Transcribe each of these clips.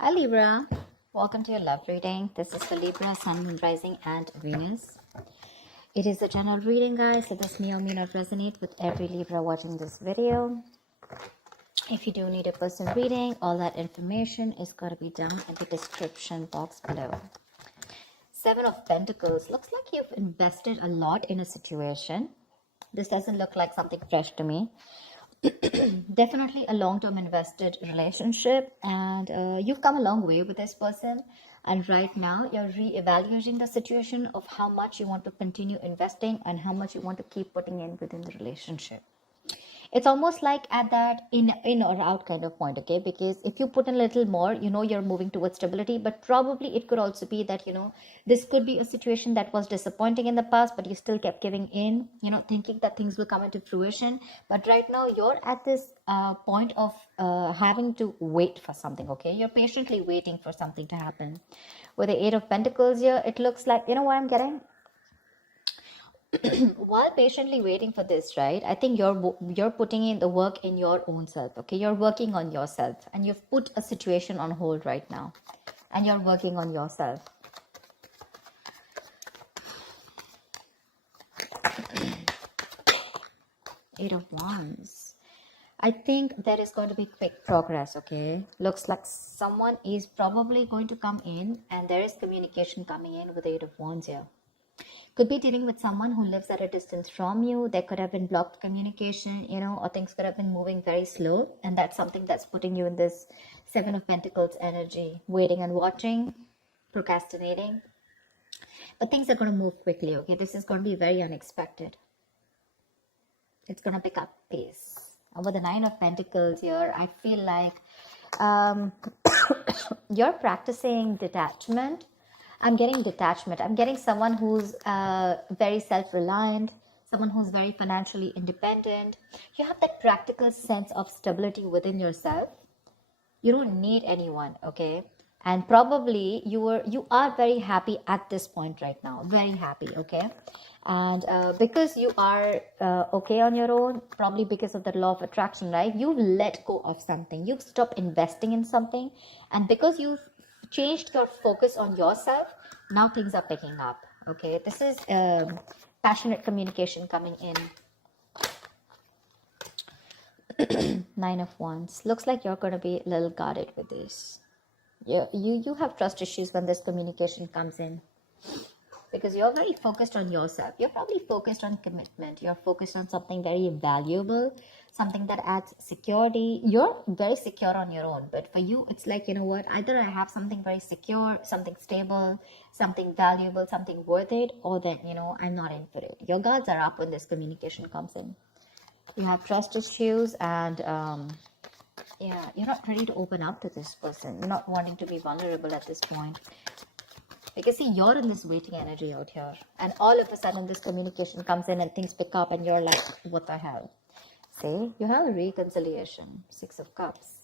Hi Libra, welcome to your love reading. This is for Libra, Sun, Moon, Rising, and Venus. It is a general reading, guys, so this may or may not resonate with every Libra watching this video. If you do need a personal reading, all that information is going to be down in the description box below. Seven of Pentacles. Looks like you've invested a lot in a situation. This doesn't look like something fresh to me. Definitely a long-term invested relationship, and you've come a long way with this person, and right now you're re-evaluating the situation of how much you want to continue investing and how much you want to keep putting in within the relationship. It's almost like at that in or out kind of point, okay? Because if you put in a little more, you're moving towards stability, but probably it could also be that this could be a situation that was disappointing in the past, but you still kept giving in, thinking that things will come into fruition. But right now you're at this point of having to wait for something, okay? You're patiently waiting for something to happen. With the Eight of Pentacles here, it looks like, what I'm getting, while patiently waiting for this, right? I think you're putting in the work in your own self, okay? You're working on yourself, and you've put a situation on hold right now, and you're working on yourself. Eight of Wands. I think there is going to be quick progress, okay? Looks like someone is probably going to come in, and there is communication coming in with the Eight of Wands here. Could be dealing with someone who lives at a distance from you. There could have been blocked communication, or things could have been moving very slow. And that's something that's putting you in this Seven of Pentacles energy, waiting and watching, procrastinating. But things are going to move quickly, okay? This is going to be very unexpected. It's going to pick up pace. And with the Nine of Pentacles here, I feel like you're practicing detachment. I'm getting detachment. I'm getting someone who's very self-reliant, someone who's very financially independent. You have that practical sense of stability within yourself. You don't need anyone, okay? And probably you are very happy at this point right now. Very happy, okay? And because you are okay on your own, probably because of the law of attraction, right? You've let go of something. You've stopped investing in something. And because you've changed your focus on yourself, now things are picking up, okay? This is passionate communication coming in. Nine of Wands. Looks like you're going to be a little guarded with this. You have trust issues when this communication comes in, because you're very focused on yourself. You're probably focused on commitment. You're focused on something very valuable, something that adds security. You're very secure on your own, but for you, it's like, what? Either I have something very secure, something stable, something valuable, something worth it, or then, I'm not in for it. Your guards are up when this communication comes in. You have trust issues, and yeah, you're not ready to open up to this person. You're not wanting to be vulnerable at this point. Because see, you're in this waiting energy out here, and all of a sudden this communication comes in and things pick up, and you're like, what the hell? See, you have a reconciliation. Six of Cups.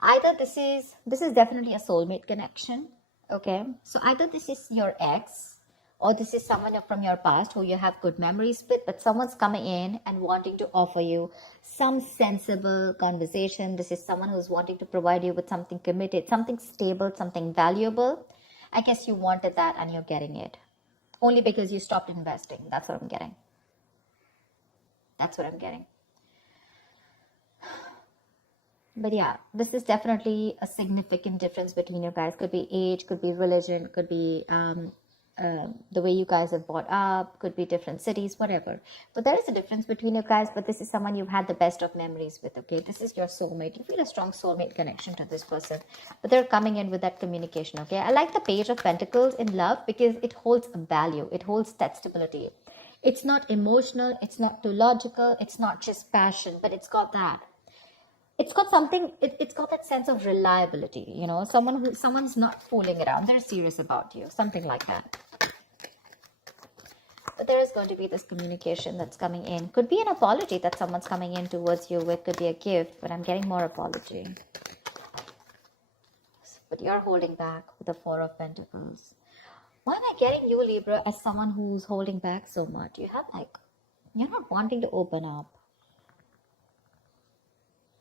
Either this is definitely a soulmate connection, okay? So either this is your ex, or this is someone from your past who you have good memories with, but someone's coming in and wanting to offer you some sensible conversation. This is someone who's wanting to provide you with something committed, something stable, something valuable. I guess you wanted that and you're getting it. Only because you stopped investing. That's what I'm getting. That's what I'm getting. But yeah, this is definitely a significant difference between you guys. Could be age, could be religion, could be the way you guys have brought up, could be different cities, whatever. But there is a difference between you guys, but this is someone you've had the best of memories with, okay? This is your soulmate. You feel a strong soulmate connection to this person, but they're coming in with that communication, okay? I like the Page of Pentacles in love because it holds a value. It holds that stability. It's not emotional. It's not too logical. It's not just passion, but it's got that. It's got something, it's got that sense of reliability, someone's not fooling around. They're serious about you, something like that. But there is going to be this communication that's coming in. Could be an apology that someone's coming in towards you with. Could be a gift, but I'm getting more apology. But you're holding back with the Four of Pentacles. Why am I getting you, Libra, as someone who's holding back so much? You're not wanting to open up.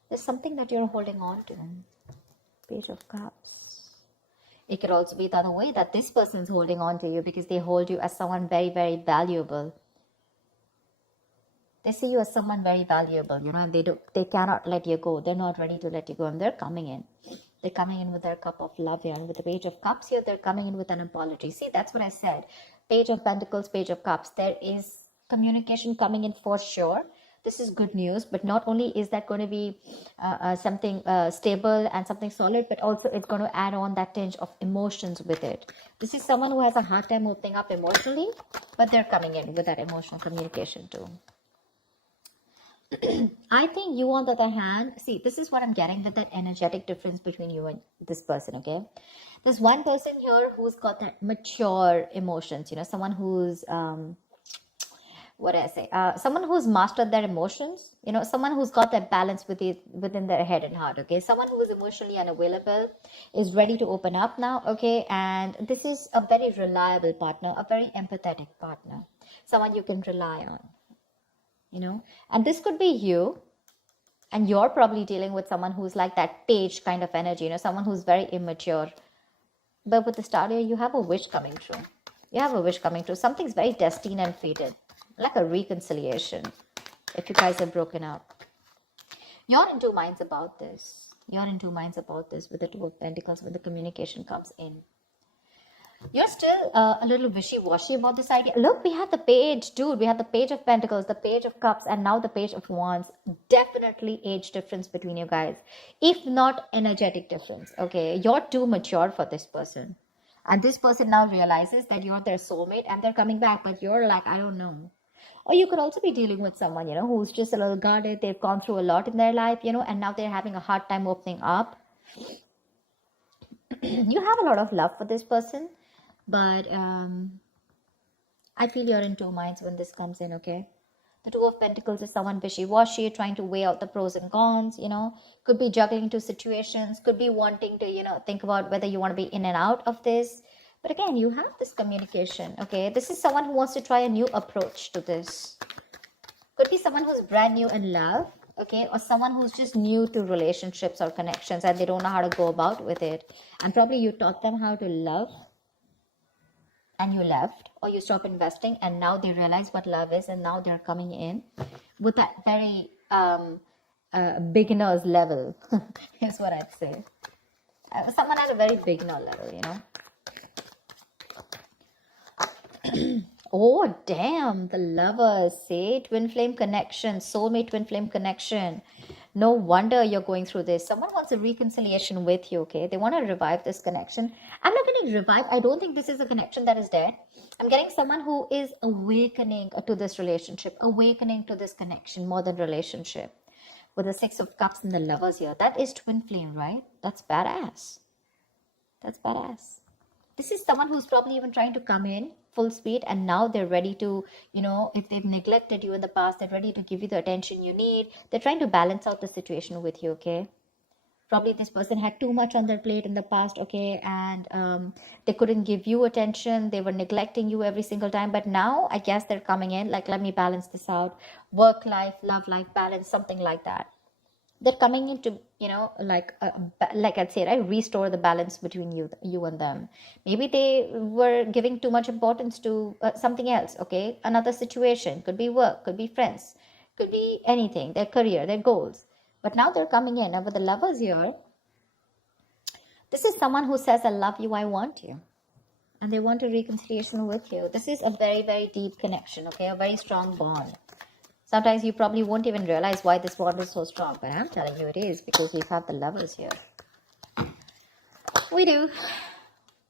There's something that you're holding on to. Page of Cups. It could also be the other way, that this person is holding on to you because they hold you as someone very, very valuable. They see you as someone very valuable, and they cannot let you go. They're not ready to let you go, and they're coming in. They're coming in with their cup of love here, and with the Page of Cups here, they're coming in with an apology. See, that's what I said. Page of Pentacles, Page of Cups. There is communication coming in for sure. This is good news, but not only is that going to be something stable and something solid, but also it's going to add on that tinge of emotions with it. This is someone who has a hard time opening up emotionally, but they're coming in with that emotional communication too. I think you, on the other hand, see, this is what I'm getting with that energetic difference between you and this person, okay? There's one person here who's got that mature emotions, someone who's, what do I say? Someone who's mastered their emotions, someone who's got that balance within their head and heart, okay? Someone who is emotionally unavailable is ready to open up now, okay? And this is a very reliable partner, a very empathetic partner, someone you can rely on. And this could be you, and you're probably dealing with someone who's like that page kind of energy, someone who's very immature. But with the star here, you have a wish coming true. You have a wish coming true. Something's very destined and fated, like a reconciliation. If you guys are broken up, you're in two minds about this. You're in two minds about this with the Two of Pentacles when the communication comes in. You're still a little wishy-washy about this idea. Look, we have the page, dude. We have the Page of Pentacles, the Page of Cups, and now the Page of Wands. Definitely age difference between you guys. If not energetic difference, okay? You're too mature for this person. And this person now realizes that you're their soulmate and they're coming back. But you're like, I don't know. Or you could also be dealing with someone, who's just a little guarded. They've gone through a lot in their life, and now they're having a hard time opening up. You have a lot of love for this person. But I feel you're in two minds when this comes in, okay? The Two of Pentacles is someone wishy-washy, trying to weigh out the pros and cons, Could be juggling two situations, could be wanting to, think about whether you want to be in and out of this. But again, you have this communication, okay? This is someone who wants to try a new approach to this. Could be someone who's brand new in love, okay? Or someone who's just new to relationships or connections and they don't know how to go about with it. And probably you taught them how to love, and you left, or you stopped investing, and now they realize what love is, and now they're coming in with that very beginner's level is what I'd say. Someone at a very beginner level, Oh damn, the Lovers, say twin flame connection, soulmate twin flame connection. No wonder you're going through this. Someone wants a reconciliation with you, okay? They want to revive this connection. I'm not getting revived. I don't think this is a connection that is dead. I'm getting someone who is awakening to this relationship, awakening to this connection more than relationship. With the Six of Cups and the Lovers here. That is twin flame, right? That's badass. That's badass. This is someone who's probably even trying to come in full speed, and now they're ready to, if they've neglected you in the past, they're ready to give you the attention you need. They're trying to balance out the situation with you, okay? Probably this person had too much on their plate in the past, okay? And they couldn't give you attention. They were neglecting you every single time. But now, I guess they're coming in, like, let me balance this out. Work life, love life balance, something like that. They're coming in to, like I'd say, right, restore the balance between you and them. Maybe they were giving too much importance to something else, okay? Another situation, could be work, could be friends, could be anything, their career, their goals. But now they're coming in. And with the Lovers here, this is someone who says, I love you, I want you. And they want a reconciliation with you. This is a very, very deep connection, okay? A very strong bond. Sometimes you probably won't even realize why this bond is so strong. But I'm telling you it is, because we have the Lovers here. We do.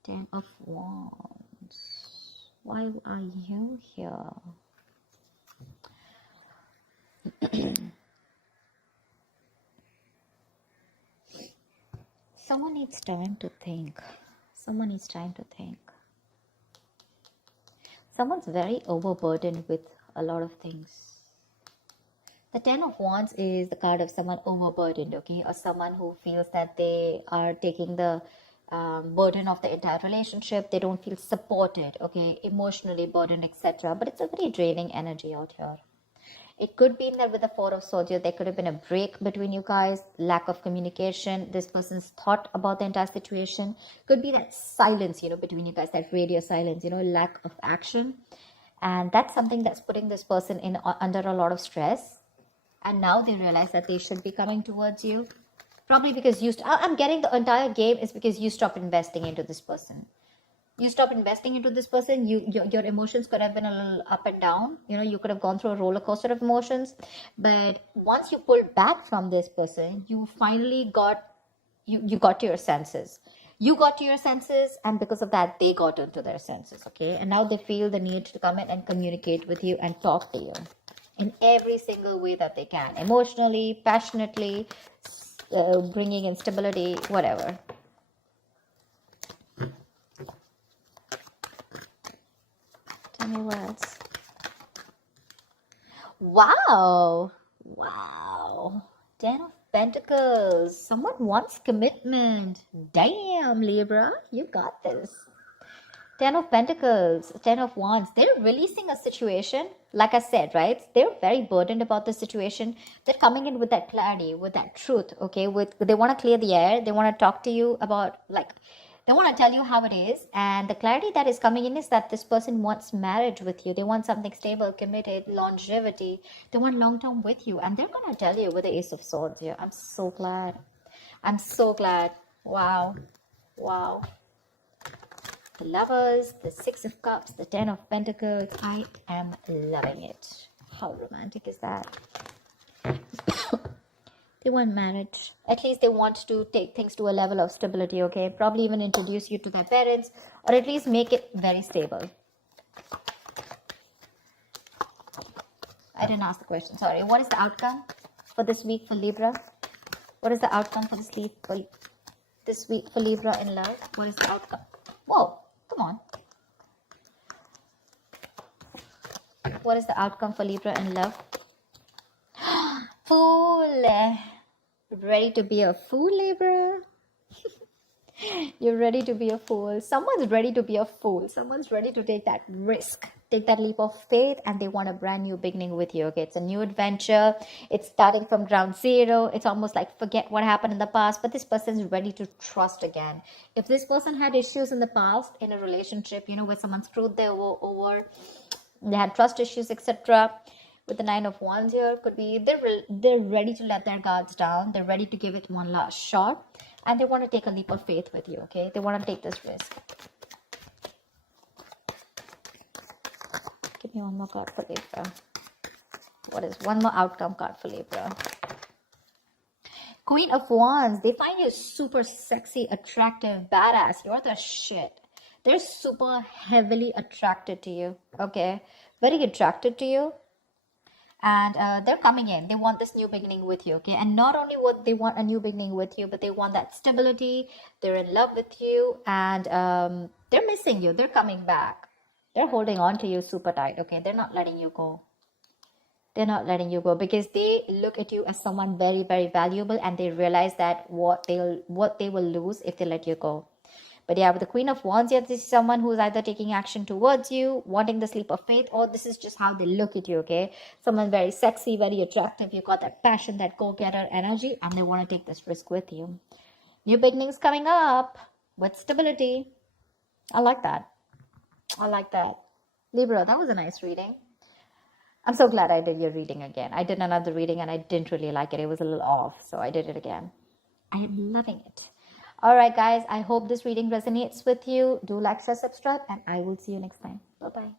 10 of Wands. Why are you here? Someone needs time to think. Someone needs time to think. Someone's very overburdened with a lot of things. The 10 of Wands is the card of someone overburdened, okay? Or someone who feels that they are taking the burden of the entire relationship. They don't feel supported, okay? Emotionally burdened, etc. But it's a very draining energy out here. It could be in there with the Four of Swords here. There could have been a break between you guys, lack of communication. This person's thought about the entire situation. Could be that silence, between you guys, that radio silence, lack of action. And that's something that's putting this person in under a lot of stress. And now they realize that they should be coming towards you. Probably because I'm getting the entire game is because you stopped investing into this person. You stop investing into this person. Your emotions could have been a little up and down. You could have gone through a roller coaster of emotions, but once you pulled back from this person, you finally got you got to your senses. You got to your senses, and because of that, they got into their senses. Okay, and now they feel the need to come in and communicate with you and talk to you in every single way that they can, emotionally, passionately, bringing in stability, whatever. Tell me what else. Wow. Ten of Pentacles. Someone wants commitment. Damn, Libra, you got this. Ten of Pentacles, Ten of Wands. They're releasing a situation. Like I said, right? They're very burdened about the situation. They're coming in with that clarity, with that truth, okay? They want to clear the air. They want to talk to you about, they want to tell you how it is. And the clarity that is coming in is that this person wants marriage with you. They want something stable, committed, longevity. They want long-term with you. And they're going to tell you with the Ace of Swords here. I'm so glad. Wow. The Lovers, the Six of Cups, the Ten of Pentacles. I am loving it. How romantic is that? They want marriage. At least they want to take things to a level of stability, okay? Probably even introduce you to their parents, or at least make it very stable. I didn't ask the question, sorry. What is the outcome for this week for Libra? What is the outcome for this week for Libra in love? What is the outcome? Whoa, come on. What is the outcome for Libra in love? Fool. Ready to be a fool, Libra? You're ready to be a fool. Someone's ready to be a fool. Someone's ready to take that risk, take that leap of faith, and they want a brand new beginning with you. Okay, it's a new adventure. It's starting from ground zero. It's almost like forget what happened in the past, but this person's ready to trust again. If this person had issues in the past in a relationship, where someone screwed them over, they had trust issues, etc. With the Nine of Wands here, could be they're ready to let their guards down. They're ready to give it one last shot. And they want to take a leap of faith with you, okay? They want to take this risk. Give me one more card for Libra. What is one more outcome card for Libra? Queen of Wands. They find you super sexy, attractive, badass. You're the shit. They're super heavily attracted to you, okay? Very attracted to you. And they're coming in. They want this new beginning with you, okay? And not only what they want a new beginning with you, but they want that stability. They're in love with you, and they're missing you. They're coming back. They're holding on to you super tight, okay? They're not letting you go. They're not letting you go because they look at you as someone very, very valuable, and they realize that what they will lose if they let you go. But yeah, with the Queen of Wands, yeah, this is someone who's either taking action towards you, wanting the leap of faith, or this is just how they look at you, okay? Someone very sexy, very attractive. You got that passion, that go-getter energy, and they want to take this risk with you. New beginnings coming up with stability. I like that. Libra, that was a nice reading. I'm so glad I did your reading again. I did another reading and I didn't really like it. It was a little off, so I did it again. I am loving it. All right, guys, I hope this reading resonates with you. Do like, share, subscribe, and I will see you next time. Bye-bye.